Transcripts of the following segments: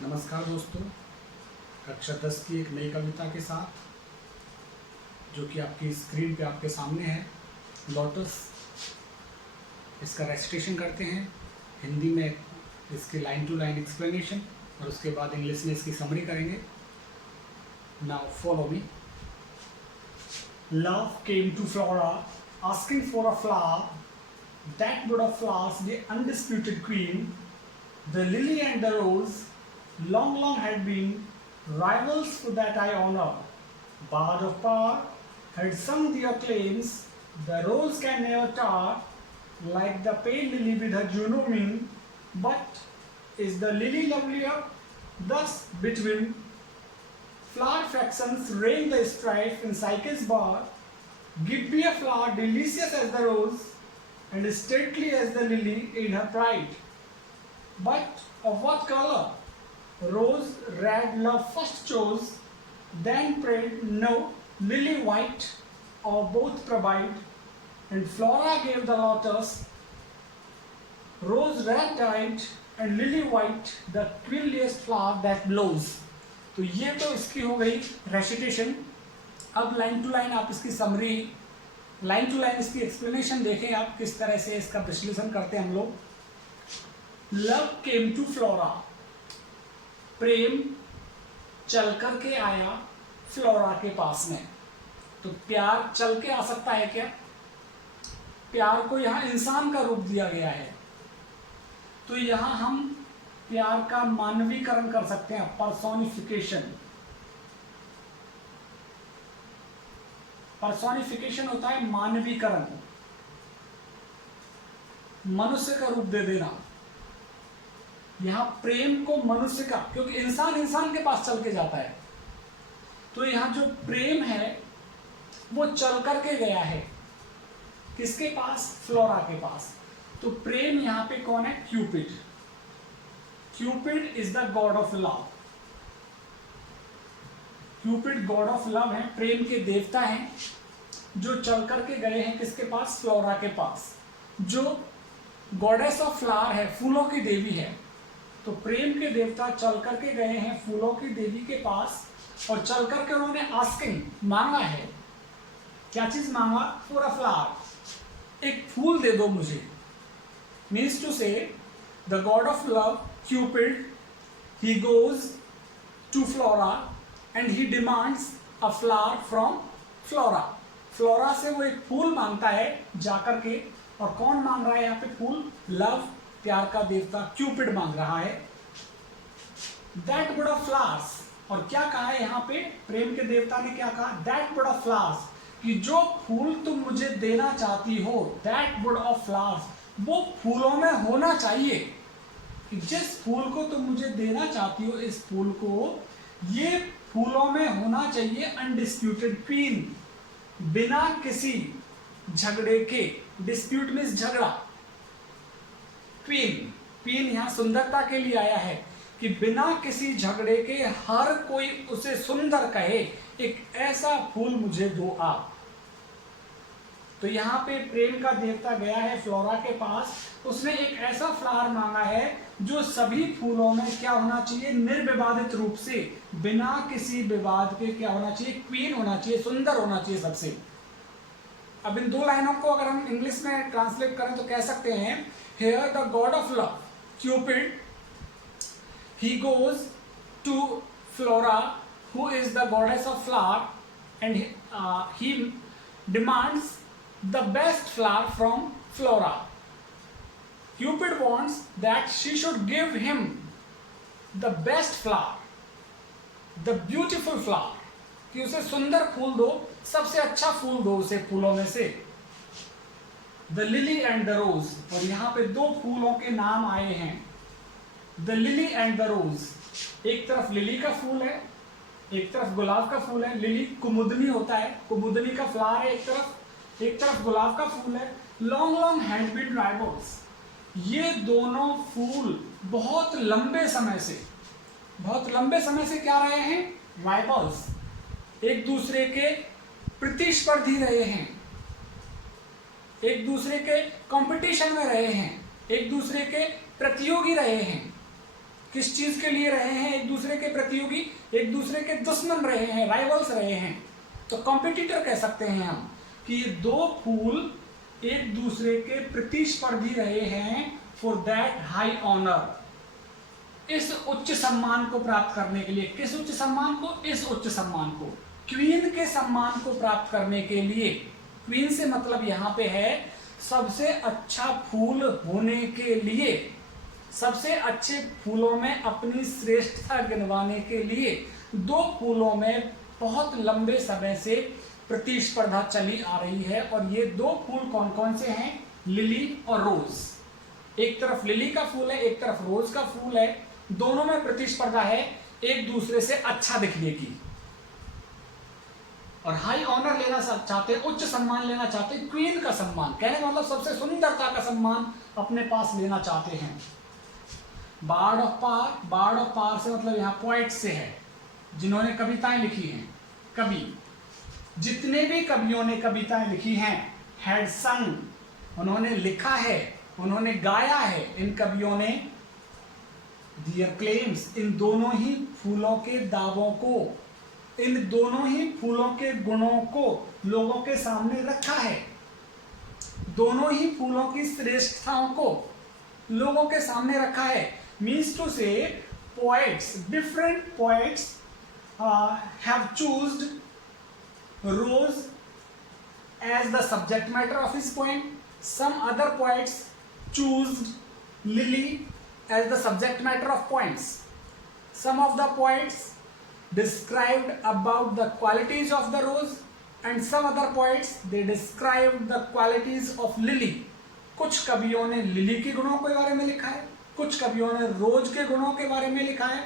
नमस्कार दोस्तों, कक्षा 10 की एक नई कविता के साथ जो कि आपकी स्क्रीन पे आपके सामने है। लोटस, इसका रेसिटेशन करते हैं। हिंदी में इसकी लाइन टू लाइन एक्सप्लेनेशन और उसके बाद इंग्लिश में इसकी समरी करेंगे। Now follow me. Love came to Flora asking for a flower that would of flowers the undisputed queen. The lily and the rose long had been rivals for that I honor. Bard of power had sung their claims. The rose can never tower like the pale lily with her Juno mien. But is the lily lovelier? Thus between flower factions reign the strife in Psyche's bar. Give me a flower delicious as the rose and stately as the lily in her pride. But of what color? Rose red love first chose, then prayed no, lily white or both provide. And Flora gave the lotus, rose red died and lily white the queenliest flower that blows. तो ये तो इसकी हो गई recitation. अब line to line आप इसकी summary, line to line इसकी एक्सप्लेनेशन देखें आप किस तरह से इसका विश्लेषण करते हैं हम लोग। लव केम टू फ्लोरा, प्रेम चल कर के आया फ्लोरा के पास में। तो प्यार चल के आ सकता है क्या? प्यार को यहां इंसान का रूप दिया गया है, तो यहां हम प्यार का मानवीकरण कर सकते हैं, पर्सोनिफिकेशन। पर्सोनिफिकेशन होता है मानवीकरण, मनुष्य का रूप दे देना। यहां प्रेम को मनुष्य का, क्योंकि इंसान के पास चल के जाता है, तो यहां जो प्रेम है वो चल करके गया है किसके पास? फ्लोरा के पास। तो प्रेम यहां पे कौन है? Cupid. Cupid is the god of love. Cupid God of love है, प्रेम के देवता हैं, जो चल करके गए हैं किसके पास? फ्लोरा के पास, जो गॉडेस ऑफ फ्लावर है, फूलों की देवी है। तो प्रेम के देवता चल करके गए हैं फूलों की देवी के पास, और चल करके उन्होंने आस्किंग, मांगा है। क्या चीज मांगा? फॉर अ फ्लावर, एक फूल दे दो मुझे। मीन्स टू से the god of love Cupid, he goes to Flora and he demands a flower from Flora. Flora से वो एक फूल मांगता है जाकर के, और कौन मांग रहा है यहाँ पे फूल? लव, प्यार का देवता क्यूपिड मांग रहा है। That would of flowers, और क्या कहा है यहाँ पे? प्रेम के देवता ने क्या कहा? That would of flowers, कि जो फूल तुम मुझे देना चाहती हो, that would of flowers, वो फूलों में होना चाहिए। कि जिस फूल को तुम मुझे देना चाहती हो, इस फूल को, ये फूलों में होना चाहिए अनडिस्प्यूटेड क्वीन, बिना किसी झगड़े के। डिस्प्यूट मीन्स झगड़ा। क्वीन, क्वीन यहां सुंदरता के लिए आया है, कि बिना किसी झगड़े के हर कोई उसे सुंदर कहे, एक ऐसा फूल मुझे दो आप। तो यहाँ पे प्रेम का देवता गया है फ्लोरा के पास, उसने एक ऐसा फ्लावर मांगा है जो सभी फूलों में क्या होना चाहिए? निर्विवादित रूप से, बिना किसी विवाद के क्या होना चाहिए? क्वीन होना चाहिए, सुंदर होना चाहिए सबसे। अब इन दो लाइनों को अगर हम इंग्लिश में ट्रांसलेट करें तो कह सकते हैं, here the god of love Cupid, he goes to Flora who is the goddess of flower, and he demands the best flower from Flora. Cupid wants that she should give him the best flower, the beautiful flower, कि उसे सुंदर फूल दो, सबसे अच्छा फूल दो उसे फूलों में से। The lily and the rose, और यहाँ पे दो फूलों के नाम आए हैं, the lily and the rose। एक तरफ लिली का फूल है, एक तरफ गुलाब का फूल है। लिली कुमुदनी होता है, कुमुदनी का फ्लावर है एक तरफ गुलाब का फूल है। लॉन्ग हैंडबिड राइवल्स, ये दोनों फूल बहुत लंबे समय से क्या रहे हैं? राइवल्स, एक दूसरे के प्रतिस्पर्धी रहे हैं, एक दूसरे के कंपटीशन में रहे हैं, एक दूसरे के प्रतियोगी रहे हैं। किस चीज के लिए रहे हैं? एक दूसरे के प्रतियोगी, एक दूसरे के दुश्मन रहे हैं, राइवल्स रहे हैं। तो कॉम्पिटिटर कह सकते हैं हम कि ये दो फूल एक दूसरे के प्रतिस्पर्धी रहे हैं फॉर दैट हाई ऑनर, इस उच्च सम्मान को प्राप्त करने के लिए। किस उच्च सम्मान को? इस उच्च सम्मान को, क्वीन के सम्मान को प्राप्त करने के लिए। क्वीन से मतलब यहां पे है सबसे अच्छा फूल होने के लिए, सबसे अच्छे फूलों में अपनी श्रेष्ठता गिनवाने के लिए दो फूलों में बहुत लंबे समय से प्रतिस्पर्धा चली आ रही है। और ये दो फूल कौन कौन से हैं? लिली और रोज। एक तरफ लिली का फूल है, एक तरफ रोज का फूल है। दोनों में प्रतिस्पर्धा है एक दूसरे से अच्छा दिखने की, और हाई ऑनर लेना चाहते, उच्च सम्मान लेना चाहते, क्वीन का सम्मान, कहने का मतलब सबसे सुंदरता का सम्मान अपने पास लेना चाहते हैं। बार्ड ऑफ पार, बार्ड ऑफ पार से मतलब यहाँ पोएट से है, जिन्होंने कविताएं लिखी हैं। कवि, जितने भी कवियों ने कविताएं लिखी हैं, हैड संग, उन्होंने लिखा है, उन्होंने गाया है, इन कवियों ने दियर क्लेम्स, इन दोनों ही फूलों के दावों को, इन दोनों ही फूलों के गुणों को लोगों के सामने रखा है। दोनों ही फूलों की श्रेष्ठताओं को लोगों के सामने रखा है। Means to say poets, different poets have choosed rose as the subject matter of his poem. Some other poets choose lily as the subject matter of poems. Some of the poets described about the qualities of the rose, and some other poets they described the qualities of lily. कुछ कवियों ने lily के गुणों के बारे में लिखा है, कुछ कवियों ने रोज के गुणों के बारे में लिखा है।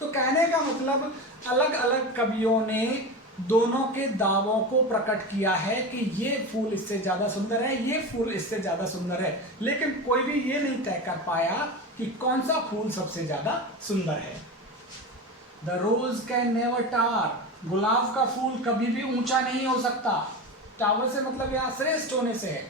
तो कहने का मतलब अलग अलग कवियों ने दोनों के दावों को प्रकट किया है कि ये फूल इससे ज्यादा सुंदर है, ये फूल इससे ज्यादा सुंदर है, लेकिन कोई भी ये नहीं तय कर पाया कि कौन सा फूल सबसे ज्यादा सुंदर है। द रोज कैन नेवर टार, गुलाब का फूल कभी भी ऊंचा नहीं हो सकता। टावर से मतलब यहाँ श्रेष्ठ होने से है।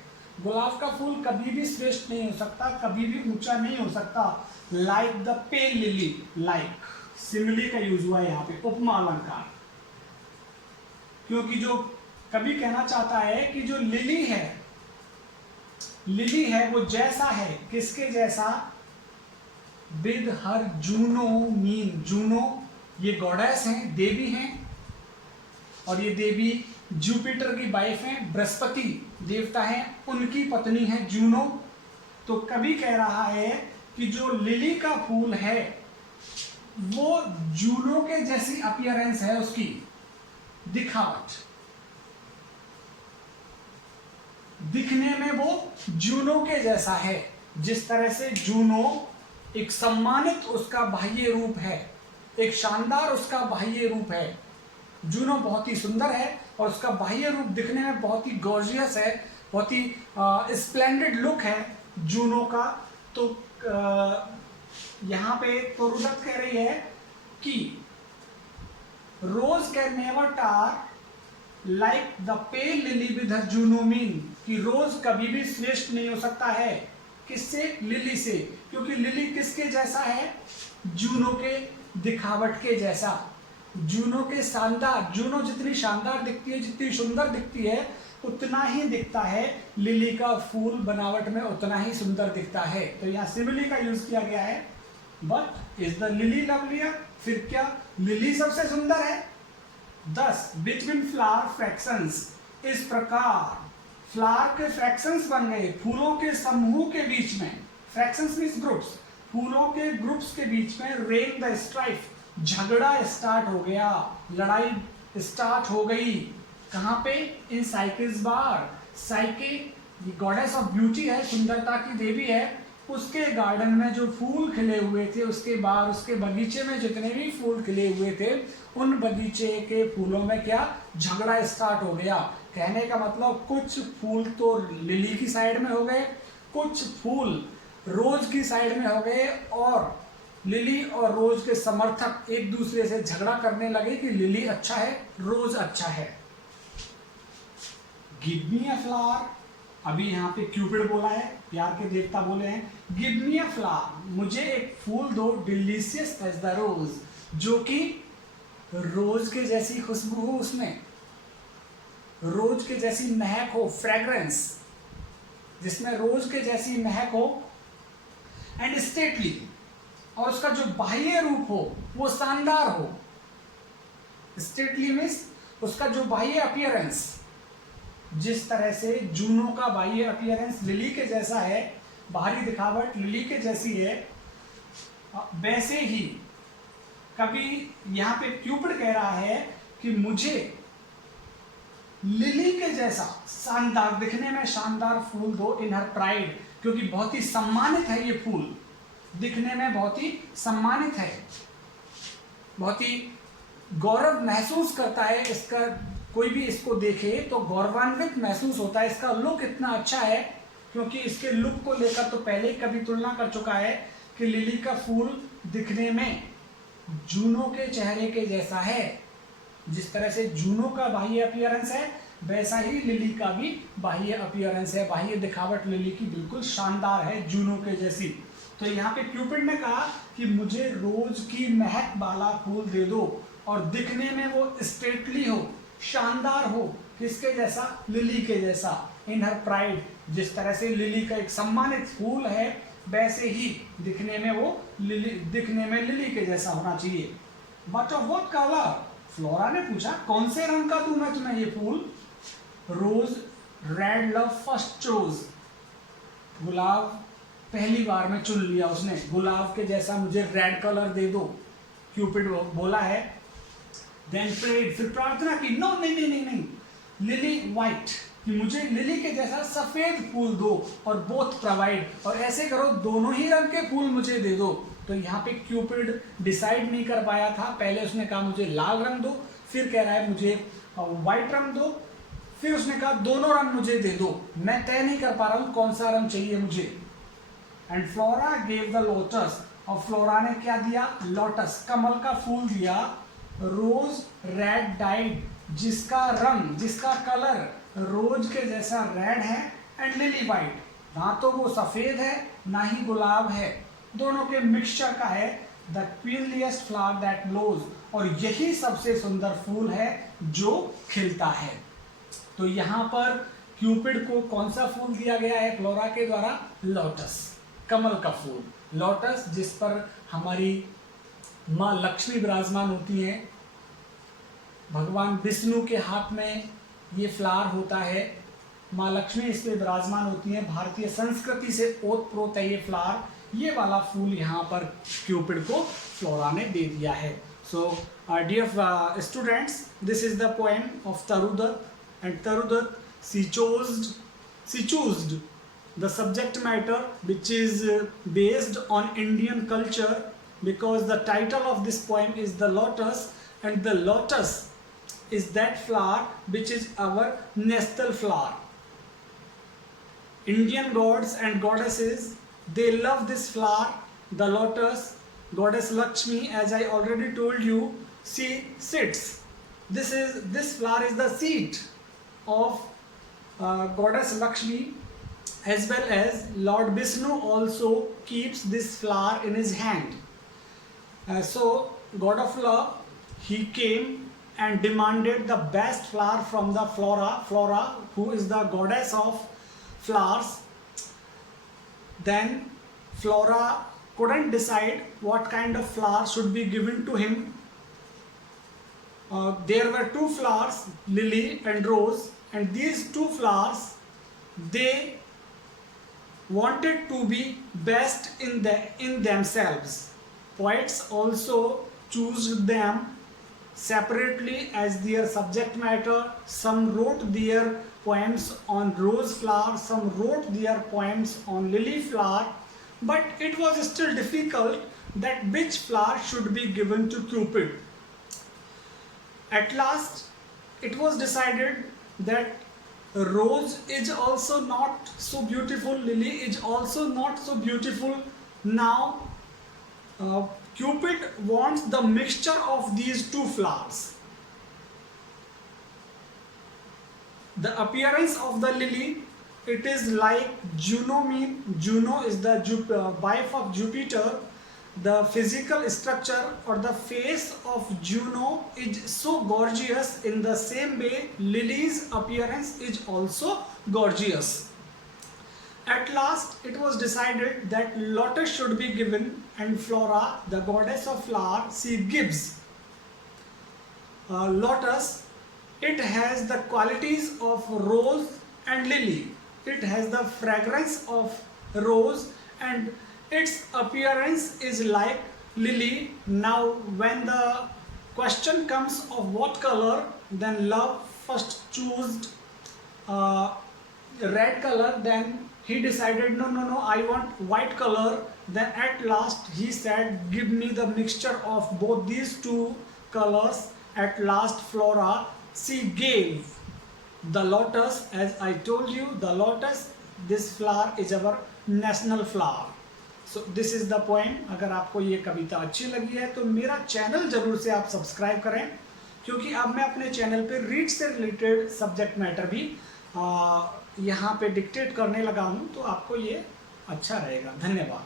गुलाब का फूल कभी भी श्रेष्ठ नहीं हो सकता, कभी भी ऊंचा नहीं हो सकता। Like the pale lily, like simile का यूज हुआ है यहाँ पे, उपमा अलंकार, क्योंकि जो कवि कहना चाहता है कि जो लिली है वो जैसा है, किसके जैसा? With her Juno mean, Juno ये गॉडेस हैं, देवी हैं, और ये देवी जुपिटर की वाइफ हैं, बृहस्पति देवता हैं, उनकी पत्नी है जूनो। तो कवि कह रहा है कि जो लिली का फूल है वो जूनो के जैसी अपीयरेंस है, उसकी दिखावट, दिखने में वो जूनो के जैसा है। जिस तरह से जूनो एक सम्मानित उसका बाह्य रूप है, एक शानदार उसका बाह्य रूप है। जूनो बहुत ही सुंदर है और उसका बाह्य रूप दिखने में बहुत ही गॉर्जियस है, बहुत ही स्प्लेंडेड लुक है जूनो का। तो यहाँ पे तोरुदत्त कह रही है कि rose can never tower like the pale lily with her Juno mien, कि रोज कभी भी श्रेष्ठ नहीं हो सकता है, किससे? लिली से। क्योंकि लिली किसके जैसा है? जूनो के दिखावट के जैसा, जूनो के शानदार, जूनो जितनी शानदार दिखती है, जितनी सुंदर दिखती है, उतना ही दिखता है लिली का फूल, बनावट में उतना ही सुंदर दिखता है। तो यहाँ सिमिली का यूज किया गया है। But is the lily lovelier, फिर क्या लिली सबसे सुंदर है? दस बिटवीन फ्लावर फ्रैक्शंस, इस प्रकार फ्लावर के फ्रैक्शंस बन गए, फूलों के समूह के बीच में, फ्रैक्शंस मींस ग्रुप्स, फूलों के ग्रुप्स के बीच में रेन द स्ट्राइफ, झगड़ा स्टार्ट हो गया, लड़ाई स्टार्ट हो गई। कहाँ पे? इन साइकिस bower, Psyche goddess of beauty है, सुंदरता की देवी है, उसके गार्डन में जो फूल खिले हुए थे, उसके बाहर उसके बगीचे में जितने भी फूल खिले हुए थे, उन बगीचे के फूलों में क्या झगड़ा स्टार्ट हो गया। कहने का मतलब कुछ फूल तो लिली की साइड में हो गए, कुछ फूल रोज की साइड में हो गए, और लिली और रोज के समर्थक एक दूसरे से झगड़ा करने लगे कि लिली अच्छा है, रोज अच्छा है। गिव मी अ फ्लावर, अभी यहाँ पे क्यूपिड बोला है, प्यार के देवता बोले हैं, गिव मी अ फ्लावर, मुझे एक फूल दो, डिलीशियस एज द रोज, जो कि रोज के जैसी खुशबू हो, उसमें रोज के जैसी महक हो, फ्रेग्रेंस, जिसमें रोज के जैसी महक हो, एंड स्टेटली, और उसका जो बाह्य रूप हो वो शानदार हो। स्टेटली मीन्स उसका जो बाह्य अपीयरेंस, जिस तरह से जूनो का बाह्य अपीयरेंस लिली के जैसा है, बाहरी दिखावट लिली के जैसी है, वैसे ही कभी यहाँ पे क्यूपिड कह रहा है कि मुझे लिली के जैसा शानदार, दिखने में शानदार फूल दो, इन हर प्राइड, क्योंकि बहुत ही सम्मानित है ये फूल, दिखने में बहुत ही सम्मानित है, बहुत ही गौरव महसूस करता है इसका, कोई भी इसको देखे तो गौरवान्वित महसूस होता है, इसका लुक इतना अच्छा है, क्योंकि इसके लुक को लेकर तो पहले ही कभी तुलना कर चुका है कि लिली का फूल दिखने में जूनो के चेहरे के जैसा है, जिस तरह से जूनो का बाह्य अपीयरेंस है वैसा ही लिली का भी बाह्य अपीयरेंस है, बाह्य दिखावट लिली की बिल्कुल शानदार है, जूनो के जैसी। तो यहाँ पे क्यूपिड ने कहा कि मुझे रोज की महक वाला फूल दे दो और दिखने में वो स्टेटली हो, शानदार हो, किसके जैसा, लिली के जैसा, इन हर प्राइड, जिस तरह से लिली का एक सम्मानित फूल है वैसे ही दिखने में वो लिली के जैसा होना चाहिए। But of what colour, flora ने पूछा कौन से रंग का दूं मैं तुम्हें ये फूल। रोज रेड लव फर्स्ट चोज, गुलाब पहली बार में चुन लिया उसने, गुलाब के जैसा मुझे रेड कलर दे दो, क्यूपिड बोला है। देन प्रेड, फिर प्रार्थना की, नो नहीं नहीं नहीं नहीं, लिली वाइट, कि मुझे लिली के जैसा सफेद फूल दो, और बोथ प्रोवाइड, और ऐसे करो दोनों ही रंग के फूल मुझे दे दो। तो यहाँ पे क्यूपिड डिसाइड नहीं कर पाया था, पहले उसने कहा मुझे लाल रंग दो, फिर कह रहा है मुझे व्हाइट रंग दो, फिर उसने कहा दोनों रंग मुझे दे दो, मैं तय नहीं कर पा रहा हूं कौन सा रंग चाहिए मुझे। And flora gave the lotus, और फ्लोरा ने क्या दिया, लोटस, कमल का फूल दिया, रोज रेड डाइड, जिसका रंग, जिसका कलर रोज के जैसा रेड है, एंड लिली वाइट, ना तो वो सफेद है ना ही गुलाब है, दोनों के मिक्सचर का है, द क्वीनलीस्ट फ्लावर दैट ब्लोज, और यही सबसे सुंदर फूल है जो खिलता है। तो यहाँ पर क्यूपिड को कौन सा फूल दिया गया है फ्लोरा के द्वारा, लोटस, कमल का फूल, लोटस, जिस पर हमारी माँ लक्ष्मी विराजमान होती हैं, भगवान विष्णु के हाथ में ये फ्लावर होता है, माँ लक्ष्मी इस पे विराजमान होती हैं, भारतीय संस्कृति से ओतप्रोत है ये फ्लावर, ये वाला फूल यहाँ पर क्यूपिड को फ्लोरा ने दे दिया है। So dear students, this is the poem of Toru Dutt, and Toru Dutt she chose the subject matter which is based on Indian culture, because the title of this poem is the lotus, and the lotus is that flower which is our national flower. Indian gods and goddesses, they love this flower, the lotus. Goddess Lakshmi, as I already told you, she sits. This flower is the seat of Goddess Lakshmi, as well as Lord Vishnu also keeps this flower in his hand. So God of love, he came and demanded the best flower from the Flora, who is the goddess of flowers. Then Flora couldn't decide what kind of flower should be given to him. There were two flowers, lily and rose, and these two flowers, they wanted to be best in themselves. Poets also chose them separately as their subject matter. Some wrote their poems on rose flower, some wrote their poems on lily flower, but it was still difficult that which flower should be given to Cupid. At last, it was decided that rose is also not so beautiful, lily is also not so beautiful. Now, Cupid wants the mixture of these two flowers. The appearance of the lily it is like Juno is the wife of Jupiter. The physical structure or the face of Juno is so gorgeous. In the same way, Lily's appearance is also gorgeous. At last, it was decided that Lotus should be given, and Flora, the goddess of flower, she gives. Lotus, it has the qualities of rose and lily. It has the fragrance of rose and its appearance is like lily. Now when the question comes of what color, then love first chose red color. Then he decided no, I want white color. Then at last he said, give me the mixture of both these two colors. At last Flora, she gave the lotus. As I told you, the lotus, this flower is our national flower. So this is the point. अगर आपको ये कविता अच्छी लगी है तो मेरा channel जरूर से आप सब्सक्राइब करें, क्योंकि अब मैं अपने चैनल पे रीड से रिलेटेड सब्जेक्ट मैटर भी यहाँ पे डिक्टेट करने लगा हूँ, तो आपको ये अच्छा रहेगा। धन्यवाद।